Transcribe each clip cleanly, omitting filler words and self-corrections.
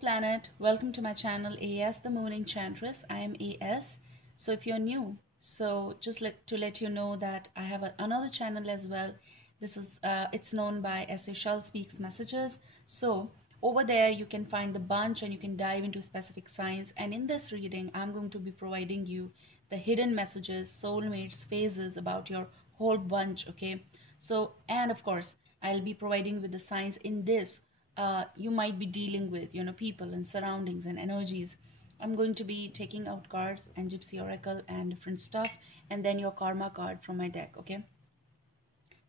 planet, welcome to my channel AS the Moon Enchantress. I am AS. So if you're new, just to let you know that I have another channel as well. This is it's known by Shell Speaks Messages. So over there you can find the bunch and you can dive into specific signs, and in this reading I'm going to be providing you the hidden messages, soulmates, phases about your whole bunch. Okay, so and of course I'll be providing you with the signs in this you might be dealing with, people and surroundings and energies. I'm going to be taking out cards and Gypsy Oracle and different stuff, and then your karma card from my deck. Okay,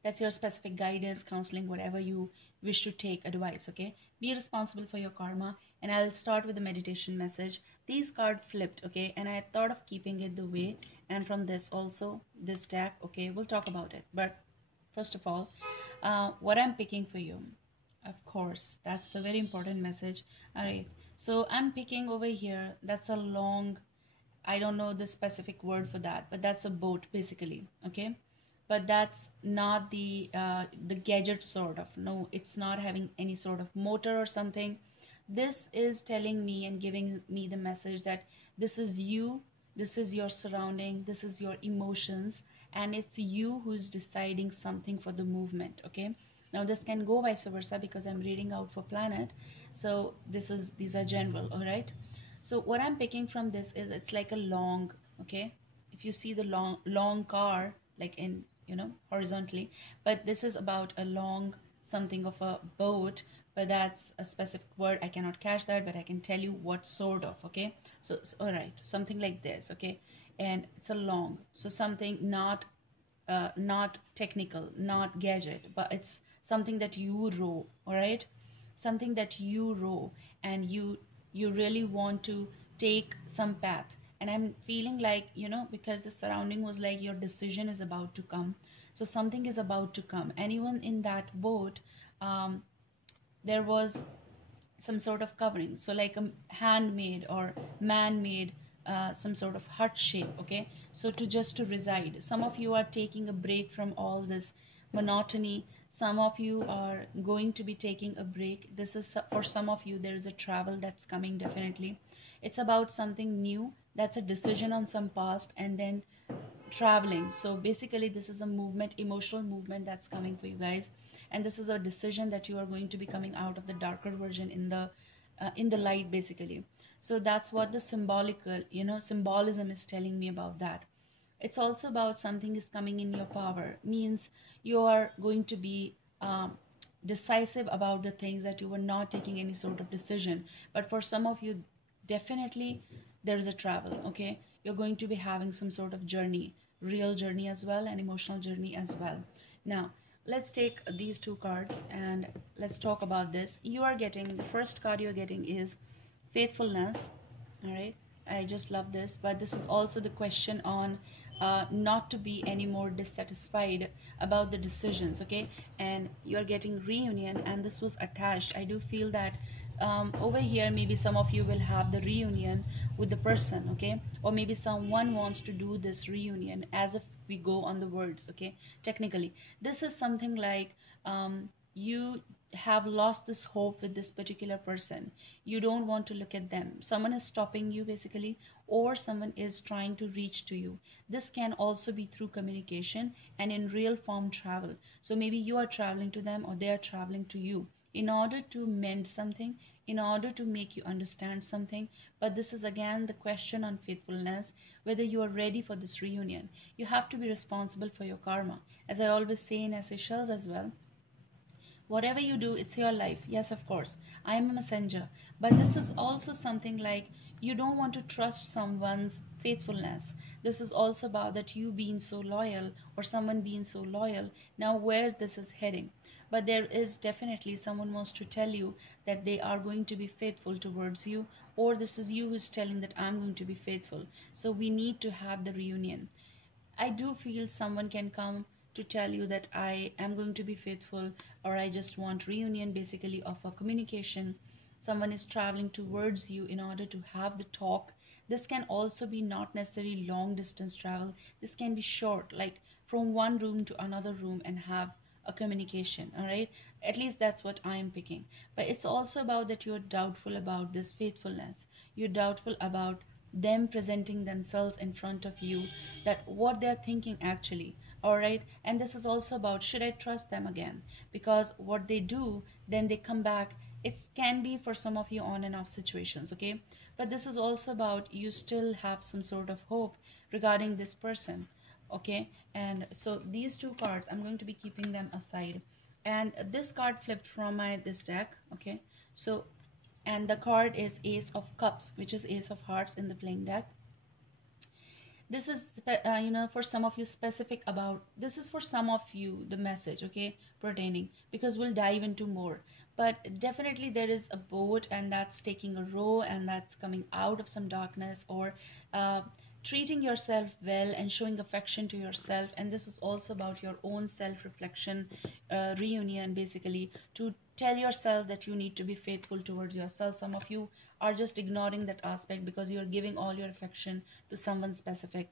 that's your specific guidance, counseling, whatever you wish to take advice. Okay, be responsible for your karma. And I'll start with the meditation message. These cards flipped, okay, and I thought of keeping it the way, and from this also, this deck. Okay, we'll talk about it, but first of all, what I'm picking for you, of course, that's a very important message. All right, so I'm picking over here, that's a long, I don't know the specific word for that, but that's a boat basically. Okay, but that's not the gadget sort of. No, it's not having any sort of motor or something. This is telling me and giving me the message that this is you, this is your surrounding, this is your emotions, and it's you who's deciding something for the movement. Okay, now this can go vice versa because I'm reading out for planet, so these are general. All right, so what I'm picking from this is it's like a long, okay, if you see the long car like in horizontally, but this is about a long something of a boat, but that's a specific word. I cannot catch that, but I can tell you what sort of. Okay, so all right, something like this. Okay, and it's a long, so something not technical, not gadget, but it's something that you row. All right, something that you row, and you really want to take some path. And I'm feeling like, because the surrounding was like your decision is about to come, so something is about to come. And even in that boat, there was some sort of covering, so like a handmade or man-made some sort of heart shape. Okay, so to reside, some of you are taking a break from all this monotony. Some of you are going to be taking a break. This is for some of you, there is a travel that's coming. Definitely it's about something new, that's a decision on some past and then traveling. So basically this is a movement, emotional movement that's coming for you guys, and this is a decision that you are going to be coming out of the darker version in the light basically. So that's what the symbolism is telling me about that. It's also about something is coming in your power, means you are going to be decisive about the things that you were not taking any sort of decision. But for some of you, definitely there is a travel. Okay, you're going to be having some sort of journey, real journey as well, and emotional journey as well. Now let's take these two cards and let's talk about this. You are getting, the first card you're getting is faithfulness. All right, I just love this, but this is also the question on not to be any more dissatisfied about the decisions. Okay, and you're getting reunion, and this was attached. I do feel that over here maybe some of you will have the reunion with the person. Okay, or maybe someone wants to do this reunion, as if we go on the words. Okay, technically this is something like you have lost this hope with this particular person. You don't want to look at them. Someone is stopping you basically, or someone is trying to reach to you. This can also be through communication and in real form travel. So maybe you are traveling to them or they are traveling to you in order to mend something, in order to make you understand something. But this is again the question on faithfulness, whether you are ready for this reunion. You have to be responsible for your karma, as I always say in Seychelles as well. Whatever you do, it's your life. Yes, of course, I am a messenger, but this is also something like you don't want to trust someone's faithfulness. This is also about that you being so loyal or someone being so loyal. Now where this is heading, but there is definitely someone wants to tell you that they are going to be faithful towards you, or this is you who's telling that I'm going to be faithful. So we need to have the reunion. I do feel someone can come to tell you that I am going to be faithful, or I just want reunion basically of a communication. Someone is traveling towards you in order to have the talk. This can also be not necessarily long distance travel. This can be short, like from one room to another room and have a communication. All right, at least that's what I am picking. But it's also about that you're doubtful about this faithfulness. You're doubtful about them presenting themselves in front of you, that what they're thinking actually. All right, and this is also about, should I trust them again? Because what they do, then they come back. It can be for some of you on and off situations, okay? But this is also about, you still have some sort of hope regarding this person, okay? And so these two cards, I'm going to be keeping them aside. And this card flipped from this deck, okay? So, and the card is Ace of Cups, which is Ace of Hearts in the playing deck. This is for some of you specific about, this is for some of you the message, okay, pertaining, because we'll dive into more. But definitely there is a boat, and that's taking a row, and that's coming out of some darkness, or treating yourself well and showing affection to yourself. And this is also about your own self-reflection, reunion, basically, to tell yourself that you need to be faithful towards yourself. Some of you are just ignoring that aspect because you're giving all your affection to someone specific.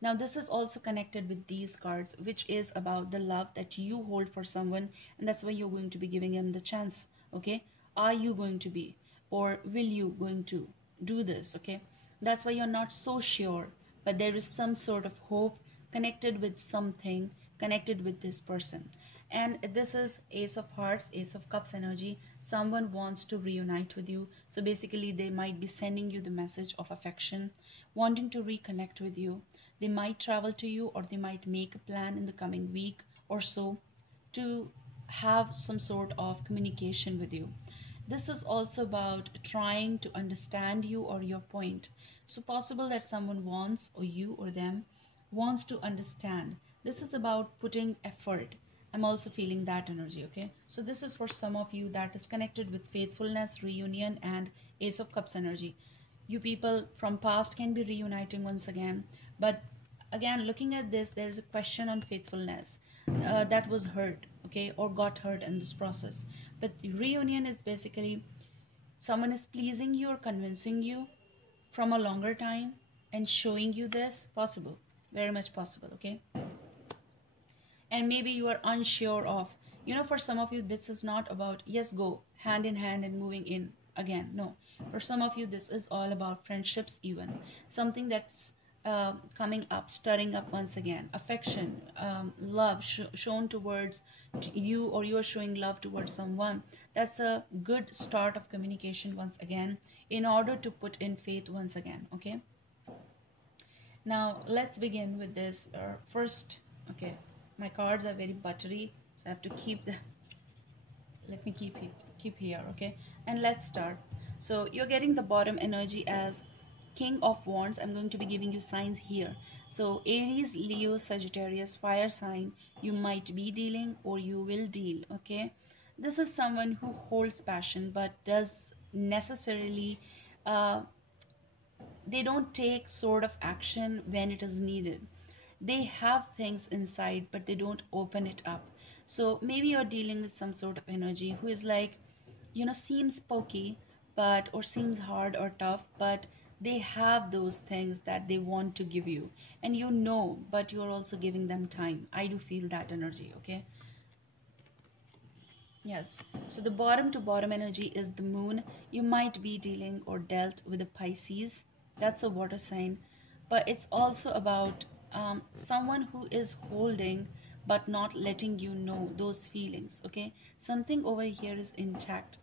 Now this is also connected with these cards, which is about the love that you hold for someone, and that's why you're going to be giving them the chance, okay? Are you going to be, or will you going to do this, okay? That's why you're not so sure, but there is some sort of hope connected with something, connected with this person. And this is Ace of Hearts, Ace of Cups energy. Someone wants to reunite with you. So basically they might be sending you the message of affection, wanting to reconnect with you. They might travel to you, or they might make a plan in the coming week or so to have some sort of communication with you. This is also about trying to understand you or your point. So possible that someone wants, or you or them wants to understand. This is about putting effort. I'm also feeling that energy, okay? So this is for some of you that is connected with faithfulness, reunion, and Ace of Cups energy. You people from past can be reuniting once again. But again, looking at this, there's a question on faithfulness that was hurt, okay, or got hurt in this process. But the reunion is basically someone is pleasing you or convincing you from a longer time and showing you this. Possible, very much possible, okay? And maybe you are unsure of, for some of you this is not about, yes, go hand in hand and moving in again. No, for some of you this is all about friendships, even something that's coming up, stirring up once again, affection, love shown towards you, or you're showing love towards someone. That's a good start of communication once again, in order to put in faith once again, okay? Now let's begin with this first. Okay, my cards are very buttery, so I have to keep them. Let me keep here, okay? And let's start. So you're getting the bottom energy as King of Wands. I'm going to be giving you signs here. So Aries, Leo, Sagittarius, fire sign, you might be dealing or you will deal, okay? This is someone who holds passion but does necessarily they don't take sort of action when it is needed. They have things inside but they don't open it up. So maybe you're dealing with some sort of energy who is like, seems pokey, but, or seems hard or tough, but they have those things that they want to give you, and but you're also giving them time. I do feel that energy, okay? Yes, so the bottom to bottom energy is the moon. You might be dealing or dealt with a Pisces. That's a water sign. But it's also about someone who is holding but not letting you know those feelings, okay? Something over here is intact.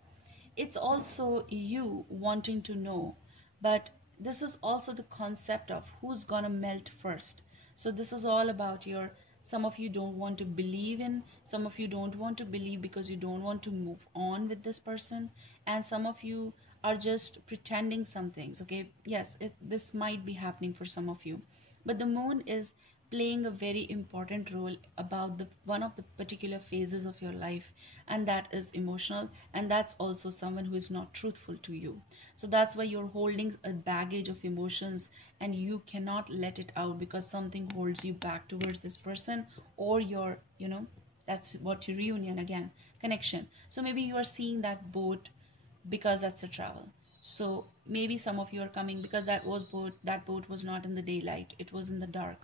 It's also you wanting to know, but this is also the concept of who's gonna melt first. So this is all about your, some of you don't want to believe in, some of you don't want to believe because you don't want to move on with this person, and some of you are just pretending some things, okay? Yes, this might be happening for some of you. But the moon is playing a very important role about the one of the particular phases of your life, and that is emotional, and that's also someone who is not truthful to you. So that's why you're holding a baggage of emotions and you cannot let it out because something holds you back towards this person, or your, that's what your reunion again, connection. So maybe you are seeing that boat because that's a travel. So maybe some of you are coming because that boat was not in the daylight, it was in the dark.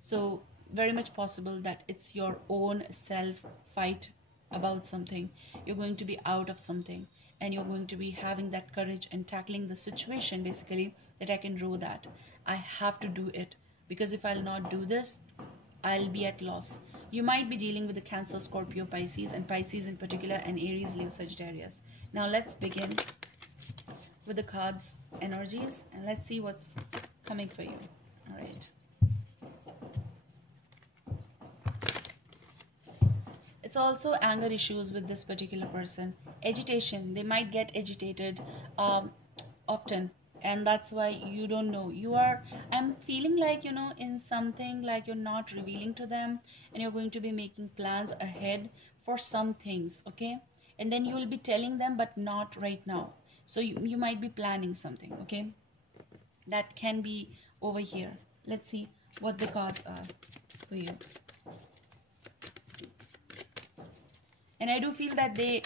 So very much possible that it's your own self fight about something. You're going to be out of something, and you're going to be having that courage and tackling the situation, basically, that I can do that. I have to do it, because if I'll not do this, I'll be at loss. You might be dealing with the Cancer, Scorpio, Pisces, and Pisces in particular, and Aries, Leo, Sagittarius. Now let's begin with the cards energies, and let's see what's coming for you. All right. It's also anger issues with this particular person. Agitation. They might get agitated often, and that's why you don't know. I'm feeling like, in something like you're not revealing to them, and you're going to be making plans ahead for some things, okay? And then you will be telling them, but not right now. So you might be planning something, okay? That can be over here. Let's see what the cards are for you. And I do feel that they,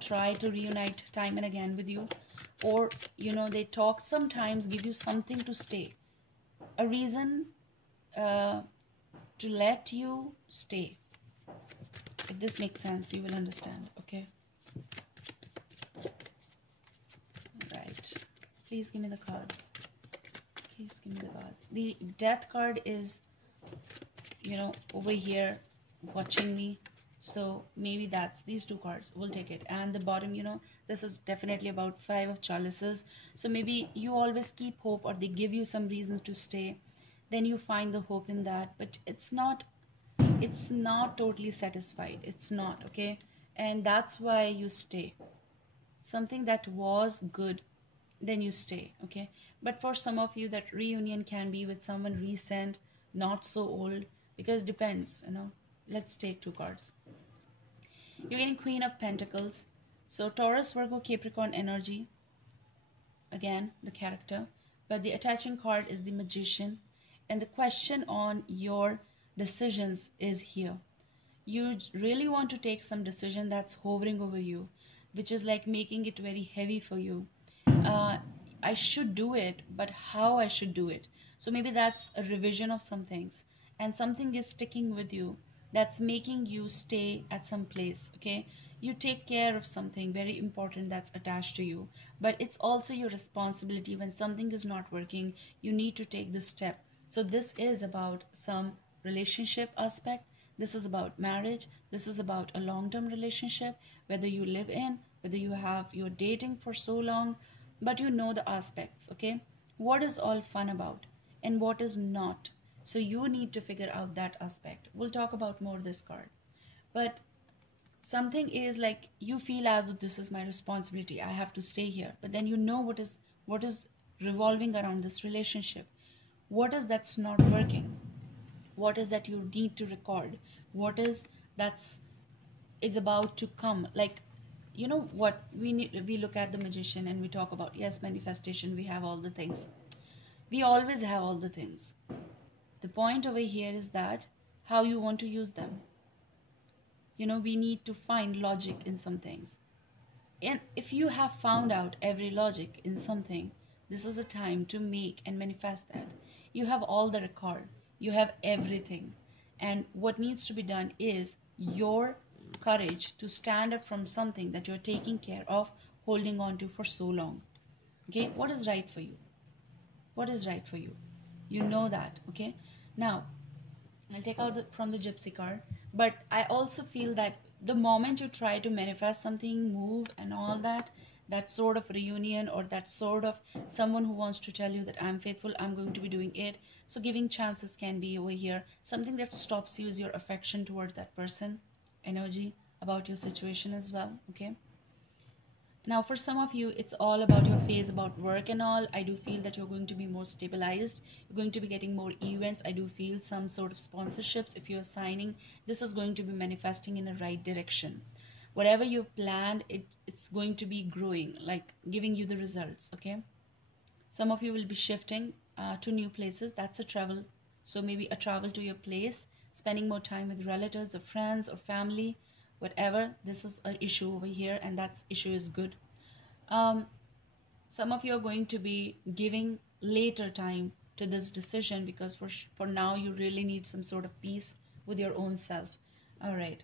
try to reunite time and again with you. Or, they talk sometimes, give you something to stay. A reason to let you stay. If this makes sense, you will understand, okay? Right. Please give me the cards. Please give me the cards. The death card is, over here watching me. So maybe that's these two cards. We'll take it. And the bottom, this is definitely about 5 of chalices. So maybe you always keep hope, or they give you some reason to stay. Then you find the hope in that. But it's not totally satisfied. It's not, okay? And that's why you stay. Something that was good, then you stay, okay? But for some of you, that reunion can be with someone recent, not so old, because it depends, Let's take 2 cards. You're getting Queen of Pentacles. So Taurus, Virgo, Capricorn energy. Again, the character. But the attaching card is the Magician. And the question on your decisions is here. You really want to take some decision that's hovering over you, which is like making it very heavy for you. I should do it, but how I should do it. So maybe that's a revision of some things. And something is sticking with you, that's making you stay at some place, okay? You take care of something very important that's attached to you, but it's also your responsibility. When something is not working, you need to take this step. So this is about some relationship aspect. This is about marriage. This is about a long-term relationship, whether you live in, whether you're dating for so long, but you know the aspects, okay? What is all fun about and what is not. So you need to figure out that aspect. We'll talk about more this card. But something is like you feel as though this is my responsibility. I have to stay here. But then you know what is revolving around this relationship. What is that's not working? What is that you need to record? What is it's about to come? Like, what we look at the Magician and we talk about, yes, manifestation, we have all the things. We always have all the things. The point over here is that how you want to use them. We need to find logic in some things. And if you have found out every logic in something, this is a time to make and manifest that. You have all the record. You have everything. And what needs to be done is your courage to stand up from something that you're taking care of, holding on to for so long. Okay? What is right for you? What is right for you? You know that, okay? Now, I'll take out from the Gypsy card, but I also feel that the moment you try to manifest something, move and all that, that sort of reunion, or that sort of someone who wants to tell you that I'm faithful, I'm going to be doing it. So giving chances can be over here. Something that stops you is your affection towards that person, energy about your situation as well, okay? Now, for some of you, it's all about your phase, about work and all. I do feel that you're going to be more stabilized. You're going to be getting more events. I do feel some sort of sponsorships. If you're signing, this is going to be manifesting in the right direction. Whatever you've planned, it's going to be growing, like giving you the results, okay? Some of you will be shifting to new places. That's a travel. So maybe a travel to your place, spending more time with relatives or friends or family, whatever. This is an issue over here, and that issue is good. Some of you are going to be giving later time to this decision, because for now you really need some sort of peace with your own self. All right.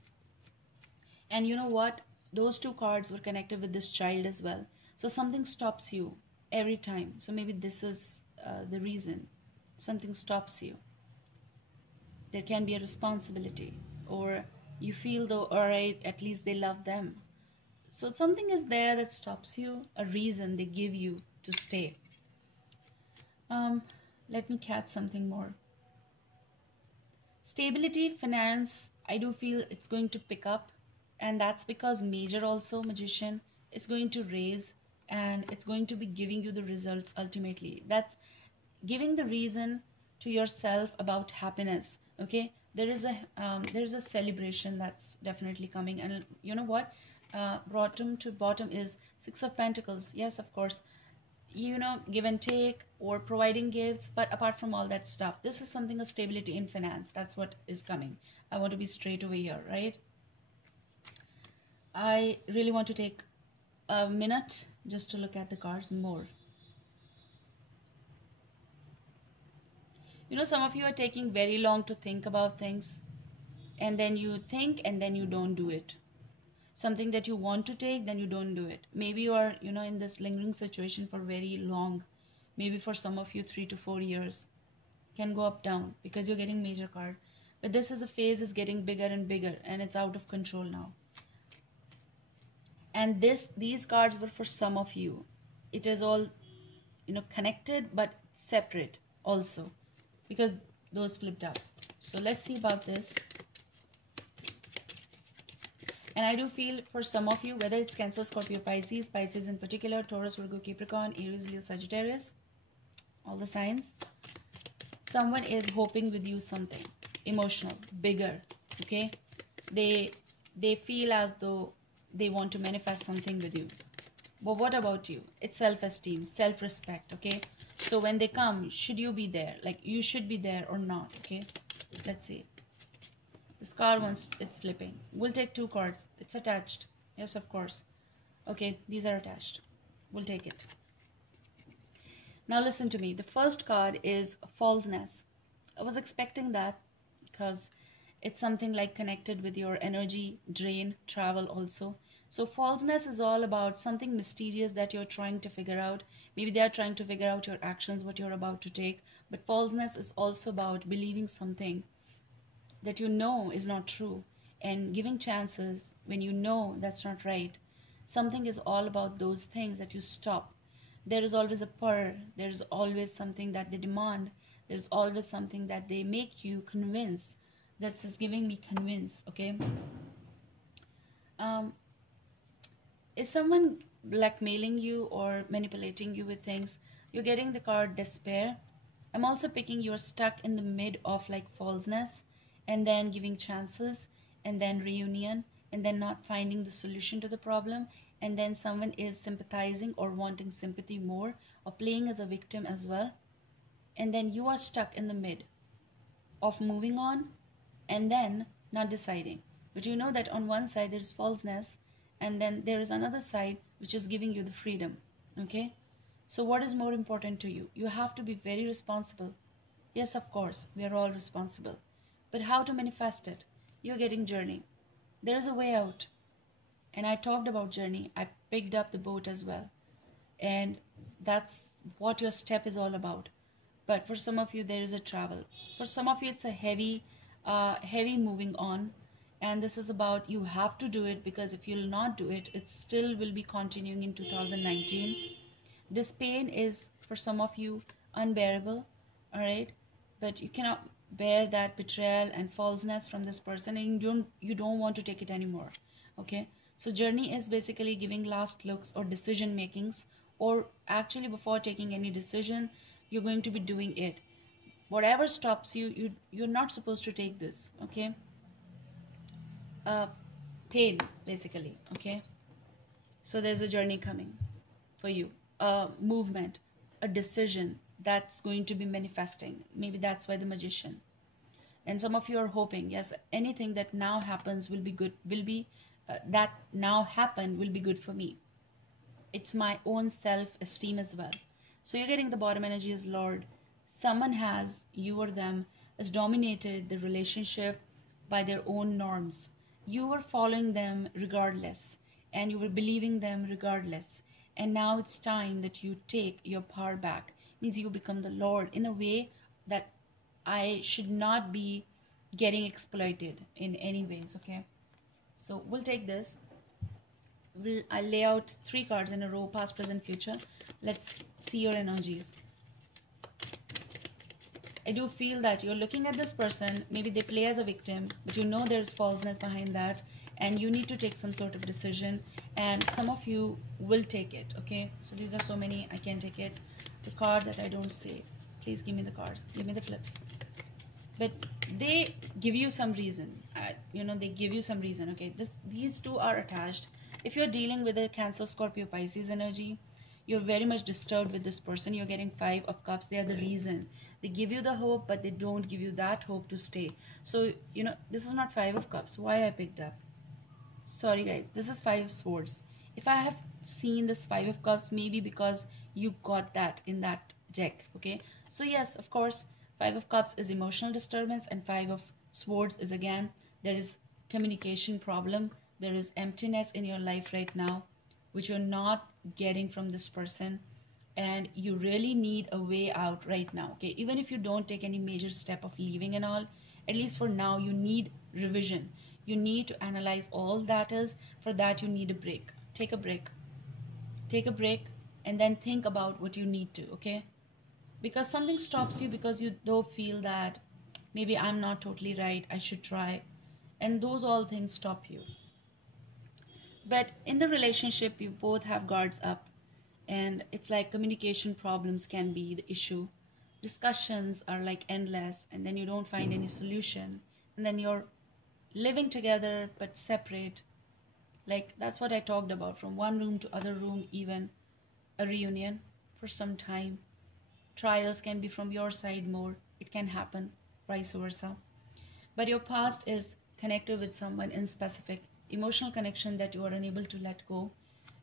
And you know what? Those two cards were connected with this child as well. So something stops you every time. So maybe this is the reason. Something stops you. There can be a responsibility, or you feel though, all right, at least they love them. So something is there that stops you, a reason they give you to stay. Let me catch something more. Stability, finance, I do feel it's going to pick up, and that's because major also, magician, it's going to raise, and it's going to be giving you the results ultimately. That's giving the reason to yourself about happiness. Okay, there is a celebration that's definitely coming. And you know what, bottom to bottom is Six of Pentacles. Yes, of course, you know, give and take or providing gifts, but apart from all that stuff, this is something, a stability in finance. That's what is coming. I want to be straight away here, right? I really want to take a minute just to look at the cards more. You know, some of you are taking very long to think about things, and then you think and then you don't do it. Something that you want to take, then you don't do it. Maybe you are, you know, in this lingering situation for very long. Maybe for some of you 3 to 4 years. Can go up down because you're getting major card. But this is a phase is getting bigger and bigger, and it's out of control now. And these cards were for some of you. It is all, you know, connected but separate also, because those flipped up. So let's see about this. And I do feel for some of you, whether it's Cancer, Scorpio, Pisces, Pisces in particular, Taurus, Virgo, Capricorn, Aries, Leo, Sagittarius, all the signs, someone is hoping with you something emotional, bigger, okay? They feel as though they want to manifest something with you. But what about you? It's self-esteem, self-respect, okay? So when they come, should you be there? Like, you should be there or not, okay? Let's see. This card once it's flipping. We'll take 2 cards. It's attached. Yes, of course. Okay, these are attached. We'll take it. Now listen to me. The first card is falseness. I was expecting that because it's something like connected with your energy, drain, travel also. So falseness is all about something mysterious that you're trying to figure out. Maybe they are trying to figure out your actions, what you're about to take. But falseness is also about believing something that you know is not true, and giving chances when you know that's not right. Something is all about those things that you stop. There is always a purr. There's always something that they demand. There's always something that they make you convince. That's giving me convince, okay? Is someone blackmailing you or manipulating you with things? You're getting the card despair. I'm also picking you're stuck in the mid of like falseness, and then giving chances, and then reunion, and then not finding the solution to the problem, and then someone is sympathizing or wanting sympathy more, or playing as a victim as well, and then you are stuck in the mid of moving on and then not deciding. But you know that on one side there's falseness, and then there is another side which is giving you the freedom, okay? So what is more important to you? You have to be very responsible. Yes, of course, we are all responsible. But how to manifest it? You're getting journey. There is a way out. And I talked about journey. I picked up the boat as well. And that's what your step is all about. But for some of you, there is a travel. For some of you, it's a heavy moving on. And this is about you have to do it, because if you'll not do it, it still will be continuing in 2019. This pain is, for some of you, unbearable. All right? But you cannot bear that betrayal and falseness from this person, and you don't want to take it anymore, okay? So journey is basically giving last looks or decision makings, or actually before taking any decision, you're going to be doing it. Whatever stops you, you're not supposed to take this, okay? Pain, basically, okay? So there's a journey coming for you, a movement, a decision that's going to be manifesting. Maybe that's why the Magician. And some of you are hoping, yes, anything that now happens will be good, that now happened will be good for me. It's my own self-esteem as well. So you're getting the bottom energy is Lord, someone has, you or them, has dominated the relationship by their own norms. You were following them regardless, and you were believing them regardless. And now it's time that you take your power back. Means you become the Lord in a way that I should not be getting exploited in any ways, okay? So we'll take this. I'll lay out 3 cards in a row, past, present, future. Let's see your energies. I do feel that you're looking at this person, maybe they play as a victim, but you know there's falseness behind that, and you need to take some sort of decision, and some of you will take it, okay? So these are so many, I can't take it. The card that I don't see, please give me the cards, give me the flips. But they give you some reason, they give you some reason, okay? These two are attached. If you're dealing with a Cancer, Scorpio, Pisces energy, you're very much disturbed with this person. You're getting 5 of Cups. They are the reason. They give you the hope, but they don't give you that hope to stay. So, this is not 5 of Cups. Why I picked up? Sorry, guys. This is 5 of Swords. If I have seen this 5 of Cups, maybe because you got that in that deck, okay? So, yes, of course, 5 of Cups is emotional disturbance, and 5 of Swords is, again, there is communication problem. There is emptiness in your life right now, which you're not getting from this person, and you really need a way out right now, okay? Even if you don't take any major step of leaving and all, at least for now, you need revision. You need to analyze all that is. For that, you need a break. Take a break. Take a break, and then think about what you need to, okay? Because something stops you because you don't feel that maybe I'm not totally right, I should try, and those all things stop you. But in the relationship, you both have guards up, and it's like communication problems can be the issue. Discussions are like endless, and then you don't find any solution, and then you're living together but separate. Like, that's what I talked about, from one room to other room, even a reunion for some time. Trials can be from your side more. It can happen, vice versa. But your past is connected with someone in specific, emotional connection that you are unable to let go,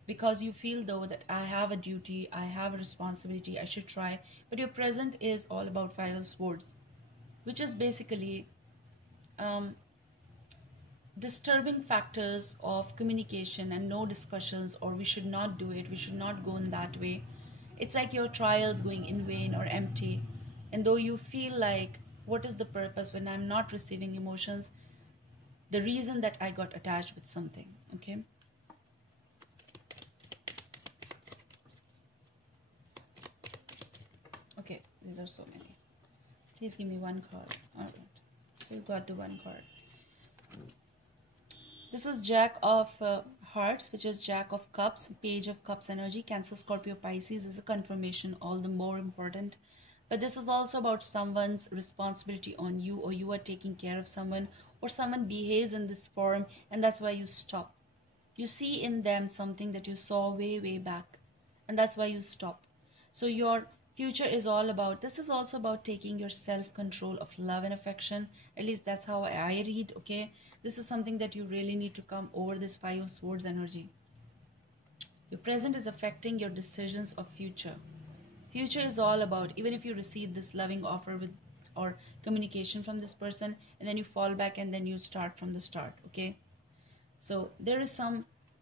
because you feel though that I have a duty, I have a responsibility, I should try. But your present is all about 5 of Swords, which is basically disturbing factors of communication and no discussions, or we should not do it, we should not go in that way. It's like your trials going in vain or empty, and though you feel like, what is the purpose when I'm not receiving emotions? The reason that I got attached with something, okay? Okay, these are so many. Please give me one card. All right, so you got the one card. This is Jack of Hearts, which is Jack of Cups, Page of Cups energy. Cancer, Scorpio, Pisces is a confirmation, all the more important. But this is also about someone's responsibility on you, or you are taking care of someone, or someone behaves in this form, and that's why you stop. You see in them something that you saw way, way back, and that's why you stop. So your future is all about, this is also about taking your self-control of love and affection. At least that's how I read, okay? This is something that you really need to come over, this 5 of Swords energy. Your present is affecting your decisions of future. Future is all about, even if you receive this loving offer with or communication from this person, and then you fall back and then you start from the start, okay? So there is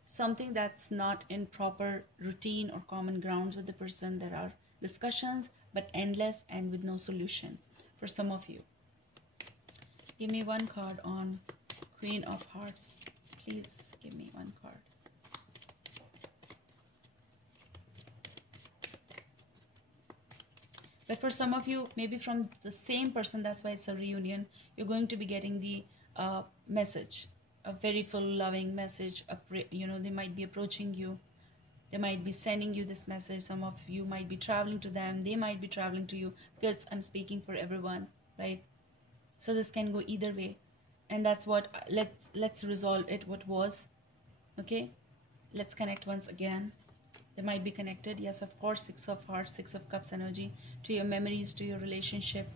something that's not in proper routine or common grounds with the person. There are discussions, but endless and with no solution for some of you. Give me one card on Queen of Hearts. Please give me one card. But for some of you, maybe from the same person, that's why it's a reunion, you're going to be getting the message, a very full loving message. They might be approaching you. They might be sending you this message. Some of you might be traveling to them. They might be traveling to you, because I'm speaking for everyone, right? So this can go either way. And that's what, let's resolve it, what was, okay? Let's connect once again. They might be connected, yes, of course. 6 of Hearts, 6 of Cups energy, to your memories, to your relationship.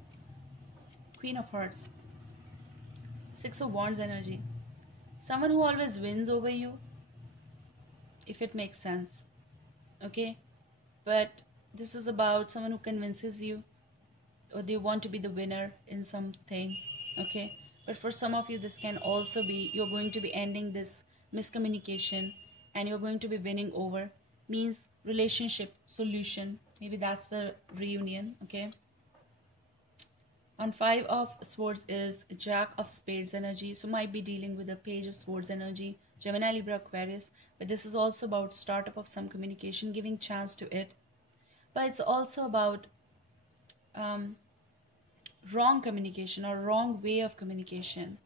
Queen of Hearts, 6 of Wands energy. Someone who always wins over you, if it makes sense, okay? But this is about someone who convinces you, or they want to be the winner in something, okay? But for some of you, this can also be you're going to be ending this miscommunication and you're going to be winning over, means relationship solution. Maybe that's the reunion, okay? On Five of Swords is Jack of Spades energy, so might be dealing with the Page of Swords energy, Gemini, Libra, Aquarius. But this is also about startup of some communication, giving chance to it. But it's also about wrong communication or wrong way of communication.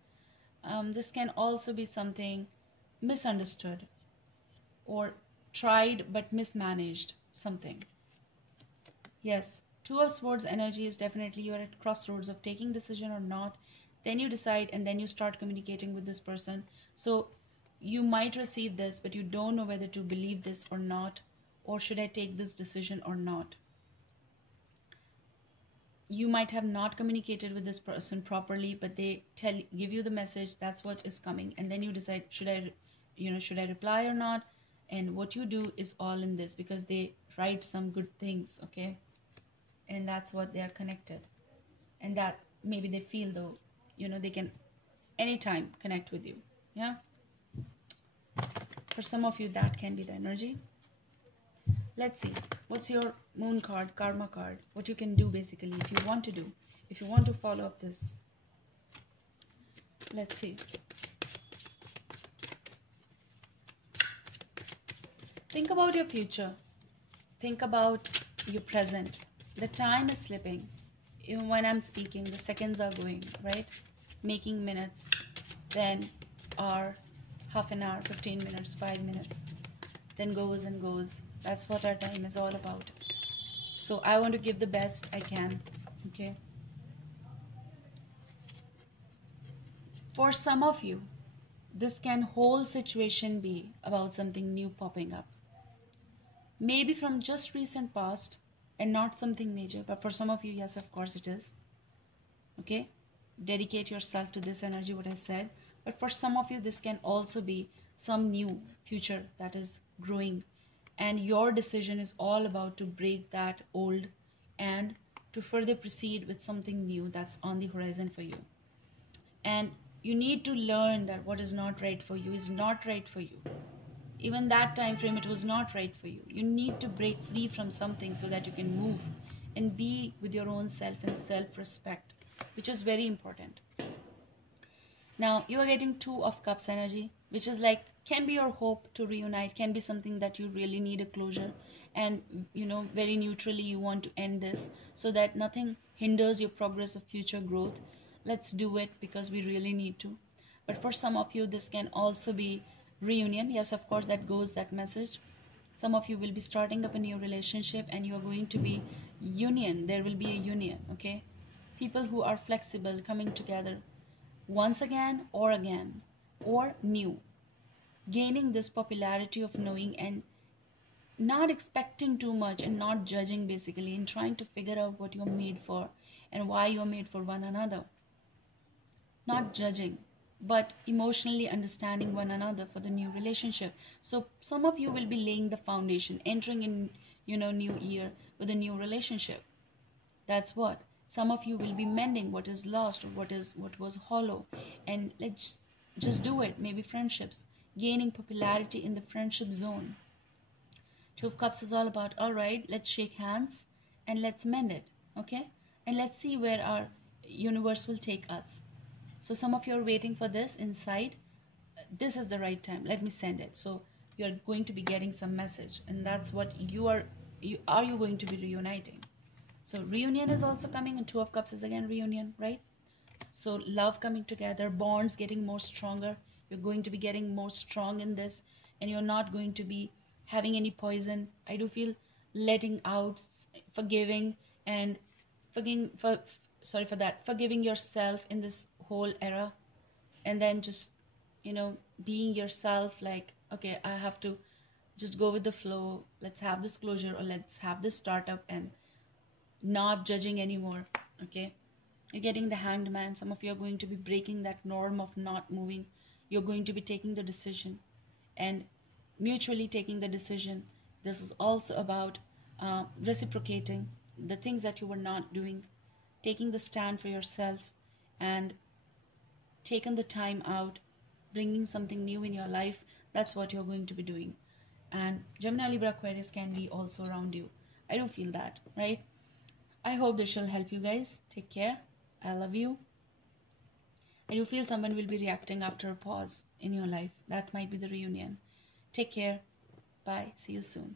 This can also be something misunderstood or tried but mismanaged something. Yes, Two of Swords energy is definitely you're at crossroads of taking decision or not. Then you decide and then you start communicating with this person. So you might receive this, but you don't know whether to believe this or not, or should I take this decision or not. You might have not communicated with this person properly, but they give you the message that's what is coming, and then you decide should I reply or not. And what you do is all in this, because they write some good things, okay? And that's what they are connected, and that maybe they feel though they can anytime connect with you. Yeah, for some of you that can be the energy. Let's see what's your moon card, karma card, what you can do basically if you want to do, if you want to follow up this. Let's see. Think about your future, think about your present. The time is slipping. Even when I'm speaking, the seconds are going, right? Making minutes, then hour, half an hour, 15 minutes, 5 minutes, then goes and goes. That's what our time is all about. So I want to give the best I can, okay? For some of you, this whole situation be about something new popping up. Maybe from just recent past, and not something major, but for some of you, yes, of course it is. Okay, dedicate yourself to this energy, what I said. But for some of you, this can also be some new future that is growing, and your decision is all about to break that old and to further proceed with something new that's on the horizon for you. And you need to learn that what is not right for you is not right for you. Even that time frame, it was not right for you. You need to break free from something so that you can move and be with your own self and self-respect, which is very important. Now, you are getting Two of Cups energy, which is like, can be your hope to reunite, can be something that you really need a closure. And, very neutrally, you want to end this so that nothing hinders your progress of future growth. Let's do it because we really need to. But for some of you, this can also be reunion. Yes, of course, that goes that message. Some of you will be starting up a new relationship and you are going to be union. There will be a union, okay? People who are flexible coming together once again or new, gaining this popularity of knowing and not expecting too much and not judging basically, and trying to figure out what you're made for and why you're made for one another. Not judging, but emotionally understanding one another for the new relationship. So some of you will be laying the foundation, entering in, new year with a new relationship. That's what. Some of you will be mending what is lost or what was hollow. And let's just do it. Maybe friendships, gaining popularity in the friendship zone. Two of Cups is all about, all right, let's shake hands and let's mend it, okay? And let's see where our universe will take us. So some of you are waiting for this inside. This is the right time. Let me send it. So you're going to be getting some message, and that's what you are going to be reuniting. So reunion is also coming, and Two of Cups is again reunion, right? So love coming together, bonds getting more stronger. You're going to be getting more strong in this, and you're not going to be having any poison. I do feel letting out, forgiving, and forgiving yourself in this whole era, and then just being yourself, like, okay, I have to just go with the flow, let's have this closure or let's have this startup, and not judging anymore, okay? You're getting the Hanged Man. Some of you are going to be breaking that norm of not moving. You're going to be taking the decision and mutually taking the decision. This is also about reciprocating the things that you were not doing. taking the stand for yourself and taken the time out, bringing something new in your life, that's what you're going to be doing. And Gemini, Libra, Aquarius can be also around you. I don't feel that, right? I hope this shall help you guys. Take care. I love you. I do feel someone will be reacting after a pause in your life. That might be the reunion. Take care. Bye. See you soon.